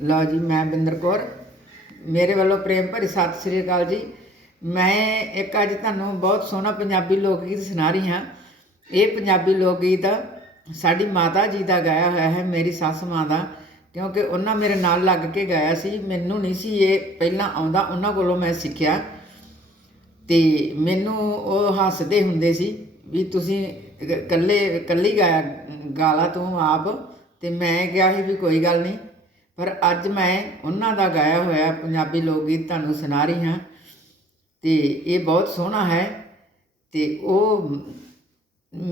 ਲਓ ਜੀ, ਮੈਂ ਬਿੰਦਰ ਕੌਰ। ਮੇਰੇ ਵੱਲੋਂ ਪ੍ਰੇਮ ਭਰੀ ਸਤਿ ਸ੍ਰੀ ਅਕਾਲ ਜੀ। ਮੈਂ ਇੱਕ ਅੱਜ ਤੁਹਾਨੂੰ ਬਹੁਤ ਸੋਹਣਾ ਪੰਜਾਬੀ ਲੋਕ ਗੀਤ ਸੁਣਾ ਰਹੀ ਹਾਂ। ਇਹ ਪੰਜਾਬੀ ਲੋਕ ਗੀਤ ਸਾਡੀ ਮਾਤਾ ਜੀ ਦਾ ਗਾਇਆ ਹੋਇਆ ਹੈ, ਮੇਰੀ ਸੱਸ ਮਾਂ ਦਾ, ਕਿਉਂਕਿ ਉਹਨਾਂ ਮੇਰੇ ਨਾਲ ਲੱਗ ਕੇ ਗਾਇਆ ਸੀ। ਮੈਨੂੰ ਨਹੀਂ ਸੀ ਇਹ ਪਹਿਲਾਂ ਆਉਂਦਾ, ਉਹਨਾਂ ਕੋਲੋਂ ਮੈਂ ਸਿੱਖਿਆ। ਤੇ ਮੈਨੂੰ ਉਹ ਹੱਸਦੇ ਹੁੰਦੇ ਸੀ ਵੀ ਤੁਸੀਂ ਇਕੱਲੇ, ਇਕੱਲੀ ਗਾਇਆ, ਗਾਲਾ ਤੂੰ ਆਪ। ਤੇ ਮੈਂ ਕਿਹਾ ਸੀ ਵੀ ਕੋਈ ਗੱਲ ਨਹੀਂ ਪਰ ਅੱਜ ਮੈਂ ਉਹਨਾਂ ਦਾ ਗਾਇਆ ਹੋਇਆ ਪੰਜਾਬੀ ਲੋਕ ਗੀਤ ਤੁਹਾਨੂੰ ਸੁਣਾ ਰਹੀ ਹਾਂ ਤੇ ਇਹ ਬਹੁਤ ਸੋਹਣਾ ਹੈ ਤੇ ਉਹ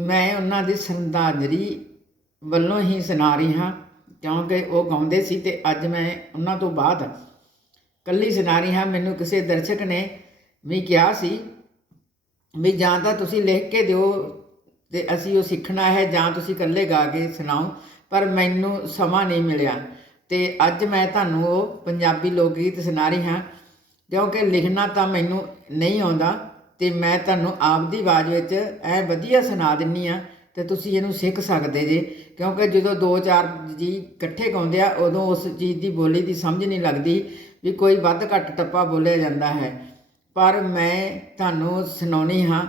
ਮੈਂ ਉਹਨਾਂ ਦੀ ਸ਼ਰਧਾਂਜਲੀ ਵੱਲੋਂ ਹੀ ਸੁਣਾ ਰਹੀ ਹਾਂ ਕਿਉਂਕਿ ਉਹ ਗਾਉਂਦੇ ਸੀ ਤੇ ਅੱਜ ਮੈਂ ਉਹਨਾਂ ਤੋਂ ਬਾਅਦ ਕੱਲੀ ਸੁਣਾ ਰਹੀ ਹਾਂ। ਮੈਨੂੰ ਕਿਸੇ ਦਰਸ਼ਕ ਨੇ ਵੀ ਕਿਹਾ ਸੀ ਵੀ ਜਾਂ ਤਾਂ ਤੁਸੀਂ ਲਿਖ ਕੇ ਦਿਓ ਤੇ ਅਸੀਂ ਉਹ ਸਿੱਖਣਾ ਹੈ ਜਾਂ ਤੁਸੀਂ ਇਕੱਲੇ ਗਾ ਕੇ ਸੁਣਾਓ, ਪਰ ਮੈਨੂੰ ਸਮਾਂ ਨਹੀਂ ਮਿਲਿਆ। ਤੇ ਅੱਜ ਮੈਂ ਤੁਹਾਨੂੰ ਉਹ ਪੰਜਾਬੀ ਲੋਕ ਗੀਤ ਸੁਣਾ ਰਹੀ ਹਾਂ, ਕਿਉਂਕਿ ਲਿਖਣਾ ਤਾਂ ਮੈਨੂੰ ਨਹੀਂ ਆਉਂਦਾ ਤੇ ਮੈਂ ਤੁਹਾਨੂੰ ਆਪਦੀ ਆਵਾਜ਼ ਵਿੱਚ ਐ ਵਧੀਆ ਸੁਣਾ ਦਿੰਨੀ ਆ ਤੇ ਤੁਸੀਂ ਇਹਨੂੰ ਸਿੱਖ ਸਕਦੇ ਜੇ, ਕਿਉਂਕਿ ਜਦੋਂ ਦੋ ਚਾਰ ਜੀ ਇਕੱਠੇ ਗਾਉਂਦੇ ਆ, ਉਦੋਂ ਉਸ ਚੀਜ਼ ਦੀ ਬੋਲੀ ਦੀ ਸਮਝ ਨਹੀਂ ਲੱਗਦੀ ਵੀ ਕੋਈ ਵੱਧ ਘੱਟ ਟੱਪਾ ਬੋਲਿਆ ਜਾਂਦਾ ਹੈ। ਪਰ ਮੈਂ ਤੁਹਾਨੂੰ ਸੁਣਾਉਣੀ ਹਾਂ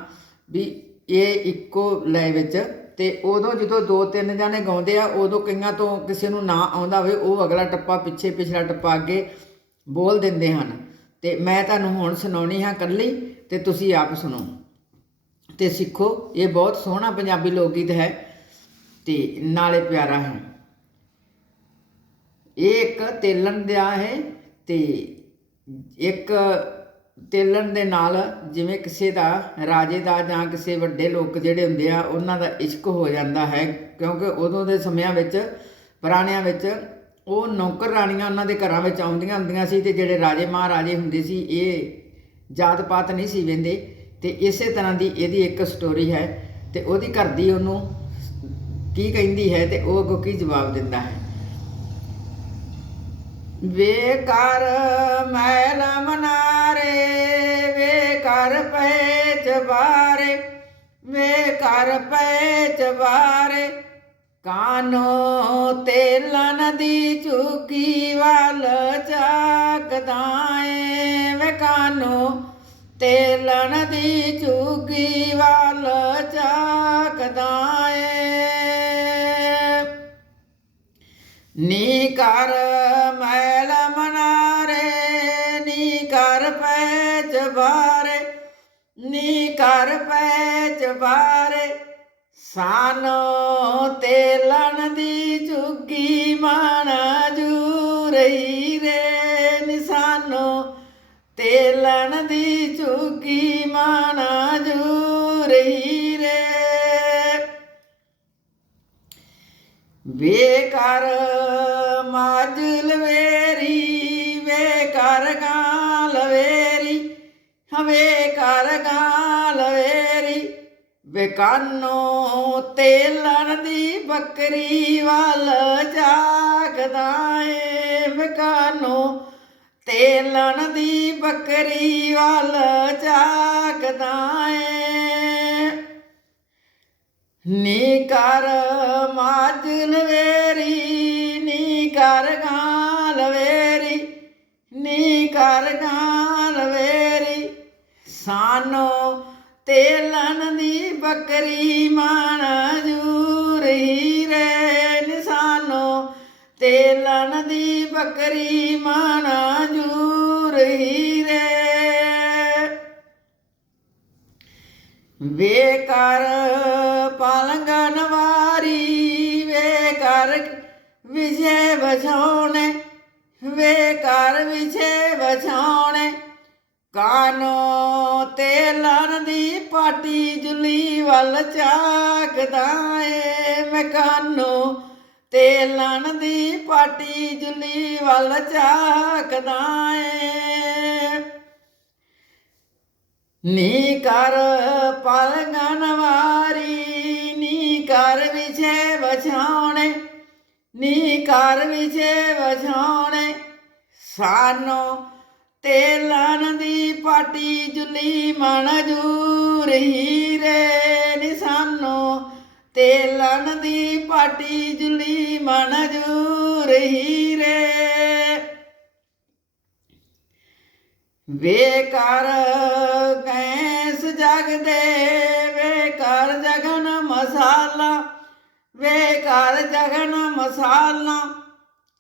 ਵੀ ਇਹ ਇੱਕੋ ਲੈ ਵਿੱਚ ਤੇ ਉਦੋਂ ਜਦੋਂ ਦੋ ਤਿੰਨ ਜਾਣੇ ਗਾਉਂਦੇ ਆ, ਉਦੋਂ ਕਈਆਂ ਤੋਂ ਕਿਸੇ ਨੂੰ ਨਾ ਆਉਂਦਾ ਹੋਵੇ, ਉਹ ਅਗਲਾ ਟੱਪਾ ਪਿੱਛੇ ਪਿਛਲਾ ਟੱਪਾ ਅੱਗੇ ਬੋਲ ਦਿੰਦੇ ਹਨ। ਤੇ ਮੈਂ ਤੁਹਾਨੂੰ ਹੁਣ ਸੁਣਾਉਣੀ ਹਾਂ ਕੱਲੀ ਤੇ ਤੁਸੀਂ ਆਪ ਸੁਣੋ। ਤੇ ਸਿੱਖੋ, ਇਹ ਬਹੁਤ ਸੋਹਣਾ ਪੰਜਾਬੀ ਲੋਕ ਗੀਤ ਹੈ ਤੇ ਨਾਲੇ ਪਿਆਰਾ ਹੈ। ਇਹ ਇੱਕ ਤੇਲਣ ਦਿਆ ਹੈ ਤੇ ਇੱਕ ਤੇਲਣ ਦੇ ਨਾਲ ਜਿਵੇਂ ਕਿਸੇ ਦਾ ਰਾਜੇ ਦਾ ਜਾਂ ਕਿਸੇ ਵੱਡੇ ਲੋਕ ਜਿਹੜੇ ਹੁੰਦੇ ਆ, ਉਹਨਾਂ ਦਾ ਇਸ਼ਕ ਹੋ ਜਾਂਦਾ ਹੈ, ਕਿਉਂਕਿ ਉਦੋਂ ਦੇ ਸਮਿਆਂ ਵਿੱਚ, ਪੁਰਾਣਿਆਂ ਵਿੱਚ ਉਹ ਨੌਕਰ ਰਾਣੀਆਂ ਉਹਨਾਂ ਦੇ ਘਰਾਂ ਵਿੱਚ ਆਉਂਦੀਆਂ ਹੁੰਦੀਆਂ ਸੀ ਤੇ ਜਿਹੜੇ ਰਾਜੇ ਮਹਾਰਾਜੇ ਹੁੰਦੇ ਸੀ, ਇਹ ਜਾਤ ਪਾਤ ਨਹੀਂ ਸੀ ਵੰਦੇ ਤੇ ਇਸੇ ਤਰ੍ਹਾਂ ਦੀ ਇਹਦੀ ਇੱਕ ਸਟੋਰੀ ਹੈ ਤੇ ਉਹਦੀ ਘਰ ਦੀ ਉਹਨੂੰ ਕੀ ਕਹਿੰਦੀ ਹੈ ਤੇ ਉਹ ਅੱਗੋਂ ਕੀ ਜਵਾਬ ਦਿੰਦਾ ਹੈ? ਵੇ ਕਰ ਮੈਲ ਮਨਾਰੇ ਵੇ ਕਰ ਪੈ ਚਬਾਰੇ ਵੇ ਕਰ ਪੈ ਚਬਾਰੇ ਕਾਨੋ ਤੇਲਨ ਦੀ ਚੁਕੀ ਵੱਲ ਚਾਕਦਾਏ ਵੇ ਕਾਨੋ ਤੇਲਨ ਦੀ ਚੁਕੀ ਵੱਲ ਚਾਕਦਾਏ ਨੀ ਕਰ ਮੈਲ ਮਨਾਰੇ, ਨੀ ਕਰ ਪੈਚ ਬਾਰੇ, ਨੀ ਕਰ ਪੈਚ ਬਾਰੇ। ਸਾਨੋ ਤੇਲਣ ਦੀ ਝੁੱਗੀ ਮਨ ਰਹੀ ਰੇ ਨਿਸਾਨੋ ਤੇਲਣ ਦੀ ਝੁੱਗੀ ਮਨ ਵੇ ਕਰ ਮਾਜ ਲਵੇਰੀ ਵੇ ਕਰ ਗਾ ਲਵੇਰੀ ਹਵੇ ਕਰ ਗਾ ਲਵੇਰੀ ਵੇ ਕਾਨੋ ਤੇਲਣ ਦੀ ਬੱਕਰੀ ਵੱਲ ਜਾਗਦਾ ਏ। ਵੇ ਕਾਨੋ ਤੇਲਣ ਦੀ ਬੱਕਰੀ ਵੱਲ ਜਾਗਦਾ ਏ। ਨੀ ਕਰ ਮਾਜ ਲਵੇਰੀ ਨੀ ਕਰ ਗਾ ਲਵੇਰੀ, ਨੀ ਕਰ ਗਾ ਲਵੇਰੀ। ਸਾਨੋ ਤੇਲਨ ਦੀ ਬੱਕਰੀ ਮਾਣ ਜੂਰੀ ਰੇ ਨਿਸਾਨੋ ਤੇਲਨ ਦੀ ਬੱਕਰੀ ਮਾਣ ਜੂਰੀ ਰੇ ਵੇ ਕਰ ਪਲੰਗਨ ਵਾਰੀ ਵੇ ਕਰ ਵਿਜੇ ਬਛਾਉਣੇ ਵੇ ਕਰ ਵਿਜੇ ਬਛਾਉਣੇ ਕਾਨੋ ਤੇਲਨ ਦੀ ਪਾਟੀ ਜੁਲੀ ਵੱਲ ਚਾਕਦਾ ਏ, ਮੈਂ ਕਾਨੋ ਤੇਲਨ ਦੀ ਪਾਟੀ ਜੁਲੀ ਵੱਲ ਚਾਕਦਾ ਏ। ਨੀ ਕਰ ਪਲੰਗਨ ਨੀ ਕਰ ਵਿਛੇ ਵਛਾਉਣੇ ਸਾਨੋ ਤੇ ਲਨ ਦੀ ਪਾਟੀ ਜੁਲੀ ਮਨਜੂਰ ਹੀਰੇ ਨਿਸਾਨੋ ਤੇ ਲਨ ਦੀ ਪਾਟੀ ਜੁਲੀ ਮਨਜੂਰ ਹੀਰੇ। ਵੇ ਕਰ ਕੈਸ ਜਗਦੇ, ਵੇ ਕਰ ਜਗਨ ਮਸਾਲਾ। ਵੇ ਕਰ ਜਗਨ ਮਸਾਲਾ,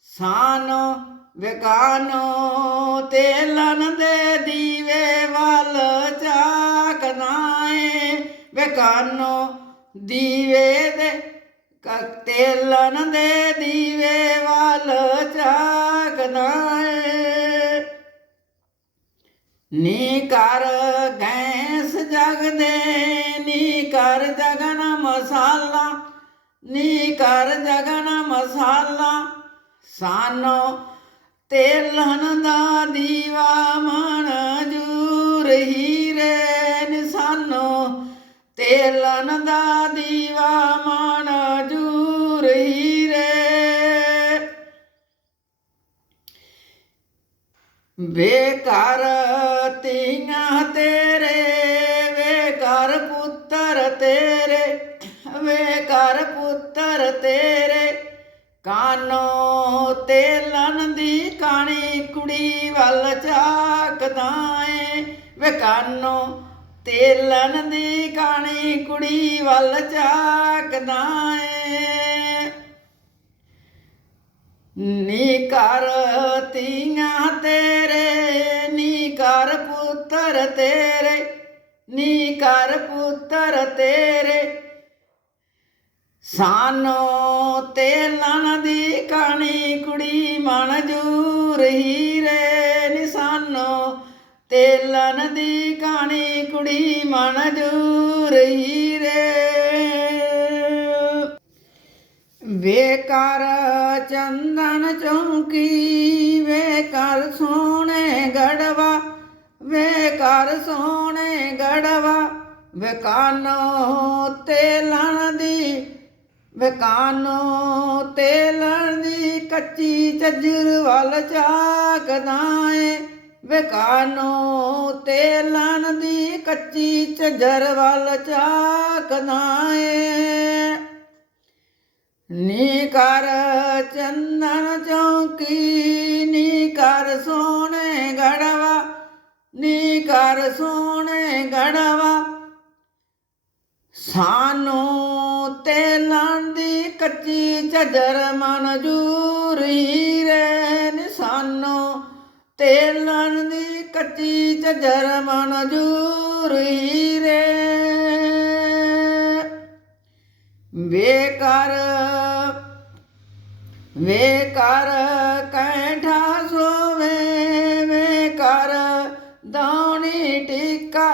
ਸਾਨੋ ਵਿਕਾਨੋ, ਤੇਲਨ ਦੇ ਦੀਵੇ ਵੱਲ ਚਾਕਨਾਏ ਵਿਕਾਨੋ ਦੀਵੇ ਦੇ ਕ- ਤੇਲਨ ਦੇ ਦੀਵੇ ਵੱਲ ਚਾਕਨਾਏ ਨੀ ਕਰ ਗੈਸ ਜਗ ਦੇ ਨੀ ਕਰ ਜਗਨ ਮਸਾਲਾ ਨੀ ਕਰ ਜਗਨ ਮਸਾਲਾ, ਸਾਨੋ ਤੇਲਨ ਦਾ ਦੀਵਾ ਮਨ ਜੂਰ ਹੀਰੇ ਨਿਸਾਨੋ ਤੇਲਨ ਦਾ ਦੀਵਾ ਮਨ ਜੂਰ ਹੀਰੇ ਬੇਕਾਰ ਤੀਆਂ ਤੇਰੇ ਪੁੱਤਰ ਤੇਰੇ ਕਾਨੋ ਤੇਲਨ ਦੀ ਕਾਣੀ ਕੁੜੀ ਵੱਲ ਝਾਕਦਾ ਏ। ਵੇ ਕਾਨੋ ਤੇਲਨ ਦੀ ਕਾਣੀ ਕੁੜੀ ਵੱਲ ਝਾਕਦਾ ਏ। ਨੀ ਕਰ ਤੀਆਂ ਤੇਰੇ, ਨੀ ਕਰ ਪੁੱਤਰ ਤੇਰੇ, ਨੀ ਕਰ ਪੁੱਤਰ ਤੇਰੇ। ਸਾਨੋ ਲਣ ਦੀ ਕਹਾਣੀ ਕੁੜੀ ਮਨਜੂਰ ਹੀਰੇ ਨੀ ਤੇ ਲਣ ਦੀ ਕਹਾਣੀ ਕੁੜੀ ਮਨਜੂਰ ਹੀਰੇ। ਵੇ ਕਰ ਚੰਦਨ ਚੌਂਕੀ ਵੇ ਕਰ ਸੋਹਣੇ ਗੜਵਾ ਵੇ ਕਰ ਸੋਹਣੇ ਗੜਵਾ ਵੇ ਤੇ ਲਣ ਦੀ ਵੇ ਕਾਨੋ ਤੇਲਣ ਦੀ ਕੱਚੀ ਝੱਜਰ ਵੱਲ ਝਾਕਦਾ ਏ। ਵੇ ਕਾਨੋ ਤੇਲਣ ਦੀ ਕੱਚੀ ਝੱਜਰ ਵੱਲ ਝਾਕਦਾ ਏ। ਨੀ ਕਰ ਚੰਦਨ ਚੌਕੀ, ਨੀ ਕਰ ਸੋਨੇ ਗੜਵਾ, ਨੀ ਕਰ ਸੋਨੇ ਗੜਵਾ। ਸਾਨੂੰ ਤੇਲਾਂ ਦੀ ਕੱਚੀ ਝੱਜਰ ਮਨਜੂਰ ਹੀਰੇ ਨੀ ਤੇ ਤੇਲਾਂ ਦੀ ਕੱਚੀ ਝੱਜਰ ਮਨਜੂਰ ਹੀਰੇ ਵੇ ਕਰ ਵੇ ਕਰ ਕੈਠਾ ਸੋਵੇ, ਵੇ ਕਰ ਦਾਉਣੀ ਟਿੱਕਾ,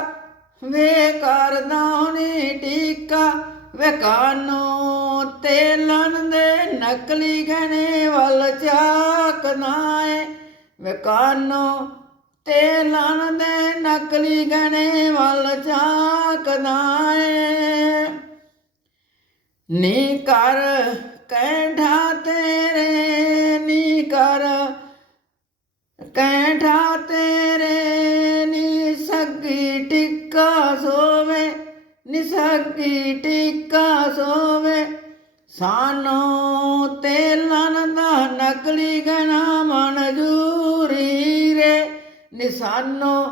ਵੇ ਕਰ ਦਾਉਣੀ ਟਿੱਕਾ। ਵੇ ਕਾਨੋ ਤੇਲਨ ਦੇ ਨਕਲੀ ਗਹਿਣੇ ਵੱਲ ਝਾਕਦਾ ਏ ਵੇ ਕਾਨੋ ਤੇਲਨ ਦੇ ਨਕਲੀ ਗਹਿਣੇ ਵੱਲ ਝਾਕਦਾ ਏ ਨੀ ਕਰ ਕੈਠਾ ਤੇਰੇ, ਨੀ ਕਰ ਕੈਠਾ ਤੇਰੇ, ਨੀ ਸੱਗੀ ਟਿੱਕਾ ਸੋ ਨੀ ਸੱਗੀ ਟਿੱਕਾ ਸੋਵੇ। ਸਾਨੋ ਤੇਲਨ ਦਾ ਨਕਲੀ ਗਣਾ ਮਨਜੂਰੀ ਰੇ। ਨੀ ਸਾਨੋ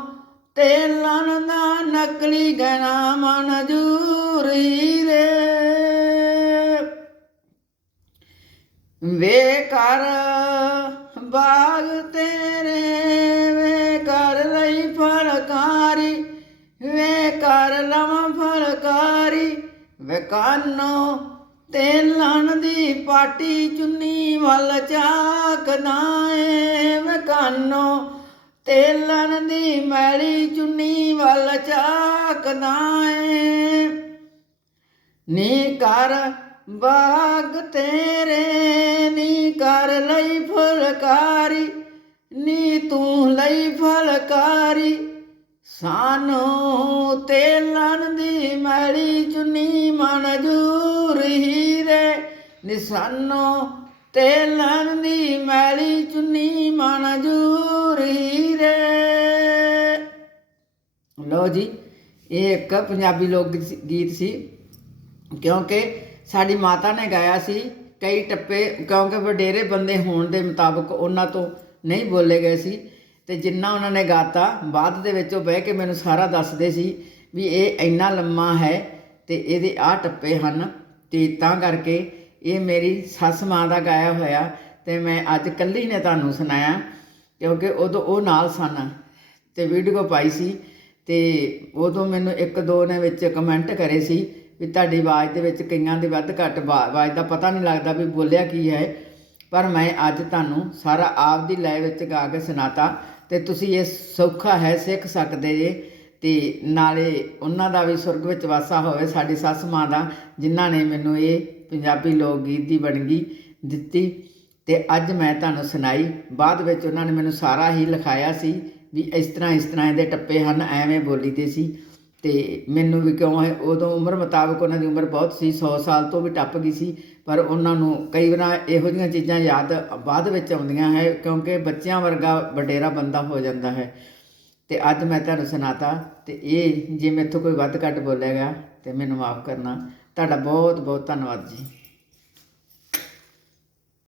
ਤੇਲਨ ਦਾ ਨਕਲੀ ਗਣਾ ਮਨਜੂਰੀ ਰੇ। ਵੇ ਕਰ ਬਾਗ ਤੇਰੇ, ਵੇ ਕਰ ਲਈ ਫਲਕਾਰੀ। ਵੇ ਕਰ ਲਵਾਂ ਫਲਕਾਰੀ, ਵੇ ਤੇ ਲਣ ਦੀ ਪਾਟੀ ਚੁੰਨੀ ਵੱਲ ਚਾਕਦਾ ਏ। ਵੇ ਕਾਨੋ ਤੇਲਣ ਦੀ ਮੈਲੀ ਚੁੰਨੀ ਵੱਲ ਝਾਕਦਾ ਏ। ਨੀ ਕਰ ਬਾਗ ਤੇਰੇ, ਨੀ ਕਰ ਲਈ ਫਲਕਾਰੀ, ਨੀ ਤੂੰ ਲਈ ਫਲਕਾਰੀ। ਸਾਨੂੰ ਤੇਲਣ ਦੀ ਮੈਲੀ ਚੁੰਨੀ ਮਨਜੂਰ ਹੀਰੇ। ਨੀ ਸਾਨੂੰ ਤੇਲਣ ਦੀ ਮੈਲੀ ਚੁੰਨੀ ਮਨਜੂਰ ਹੀਰੇ। ਲੋ ਜੀ, ਇਹ ਇੱਕ ਪੰਜਾਬੀ ਲੋਕ ਗੀਤ ਗੀਤ ਸੀ, ਕਿਉਂਕਿ ਸਾਡੀ ਮਾਤਾ ਨੇ ਗਾਇਆ ਸੀ, ਕਈ ਟੱਪੇ ਕਿਉਂਕਿ ਵਡੇਰੇ ਬੰਦੇ ਹੋਣ ਦੇ ਮੁਤਾਬਕ ਉਹਨਾਂ ਤੋਂ ਨਹੀਂ ਬੋਲੇ ਗਏ ਸੀ। ਅਤੇ ਜਿੰਨਾ ਉਹਨਾਂ ਨੇ ਗਾਤਾ, ਬਾਅਦ ਦੇ ਵਿੱਚ ਉਹ ਬਹਿ ਕੇ ਮੈਨੂੰ ਸਾਰਾ ਦੱਸਦੇ ਸੀ ਵੀ ਇਹ ਇੰਨਾ ਲੰਮਾ ਹੈ ਅਤੇ ਇਹਦੇ ਆਹ ਟੱਪੇ ਹਨ ਅਤੇ ਤਾਂ ਕਰਕੇ ਇਹ ਮੇਰੀ ਸੱਸ ਮਾਂ ਦਾ ਗਾਇਆ ਹੋਇਆ ਅਤੇ ਮੈਂ ਅੱਜ ਕੱਲੀ ਨੇ ਤੁਹਾਨੂੰ ਸੁਣਾਇਆ, ਕਿਉਂਕਿ ਉਦੋਂ ਉਹ ਨਾਲ ਸਨ ਤੇ ਵੀਡੀਓ ਪਾਈ ਸੀ ਤੇ ਉਦੋਂ ਮੈਨੂੰ ਇੱਕ ਦੋ ਨੇ ਵਿੱਚ ਕਮੈਂਟ ਕਰੇ ਸੀ ਵੀ ਤੁਹਾਡੀ ਆਵਾਜ਼ ਦੇ ਵਿੱਚ ਕਈਆਂ ਦੇ ਵੱਧ ਘੱਟ ਵਾ- ਆਵਾਜ਼ ਦਾ ਪਤਾ ਨਹੀਂ ਲੱਗਦਾ ਵੀ ਬੋਲਿਆ ਕੀ ਹੈ, ਪਰ ਮੈਂ ਅੱਜ ਤੁਹਾਨੂੰ ਸਾਰਾ ਆਪ ਦੀ ਲੈ ਵਿੱਚ ਗਾ ਕੇ ਸੁਣਾਤਾ ਅਤੇ ਤੁਸੀਂ ਇਹ ਸੌਖਾ ਹੈ ਸਿੱਖ ਸਕਦੇ ਜੇ ਅਤੇ ਨਾਲੇ ਉਹਨਾਂ ਦਾ ਵੀ ਸੁਰਗ ਵਿੱਚ ਵਾਸਾ ਹੋਵੇ, ਸਾਡੀ ਸੱਸ ਮਾਂ ਦਾ, ਜਿਨ੍ਹਾਂ ਨੇ ਮੈਨੂੰ ਇਹ ਪੰਜਾਬੀ ਲੋਕ ਗੀਤ ਦੀ ਵੰਨਗੀ ਦਿੱਤੀ। ਅਤੇ ਅੱਜ ਮੈਂ ਤੁਹਾਨੂੰ ਸੁਣਾਈ, ਬਾਅਦ ਵਿੱਚ ਉਹਨਾਂ ਨੇ ਮੈਨੂੰ ਸਾਰਾ ਹੀ ਲਿਖਾਇਆ ਸੀ ਵੀ ਇਸ ਤਰ੍ਹਾਂ ਇਸ ਤਰ੍ਹਾਂ ਇਹਦੇ ਟੱਪੇ ਹਨ, ਐਵੇਂ ਬੋਲੀ ਬੋਲੀਦੇ ਸੀ। ਅਤੇ ਮੈਨੂੰ ਵੀ ਕਿਉਂ ਹੈ, ਉਦੋਂ ਉਮਰ ਮੁਤਾਬਕ ਉਹਨਾਂ ਦੀ ਉਮਰ ਬਹੁਤ ਸੀ, ਸੌ ਸਾਲ ਤੋਂ ਵੀ ਟੱਪ ਗਈ ਸੀ, ਪਰ ਉਹਨਾਂ ਨੂੰ ਕਈ ਵਾਰ ਇਹੋ ਜਿਹੀਆਂ ਚੀਜ਼ਾਂ ਯਾਦ ਬਾਅਦ ਵਿੱਚ ਆਉਂਦੀਆਂ ਹੈ, ਕਿਉਂਕਿ ਬੱਚਿਆਂ ਵਰਗਾ ਵਡੇਰਾ ਬੰਦਾ ਹੋ ਜਾਂਦਾ ਹੈ। ਅਤੇ ਅੱਜ ਮੈਂ ਤੁਹਾਨੂੰ ਸੁਣਾਤਾ ਅਤੇ ਇਹ ਜੇ ਮੈਥੋਂ ਕੋਈ ਵੱਧ ਘੱਟ ਬੋਲਿਆ ਗਿਆ ਤੇ ਮੈਨੂੰ ਮਾਫ ਕਰਨਾ। ਤੁਹਾਡਾ ਬਹੁਤ ਬਹੁਤ ਧੰਨਵਾਦ ਜੀ।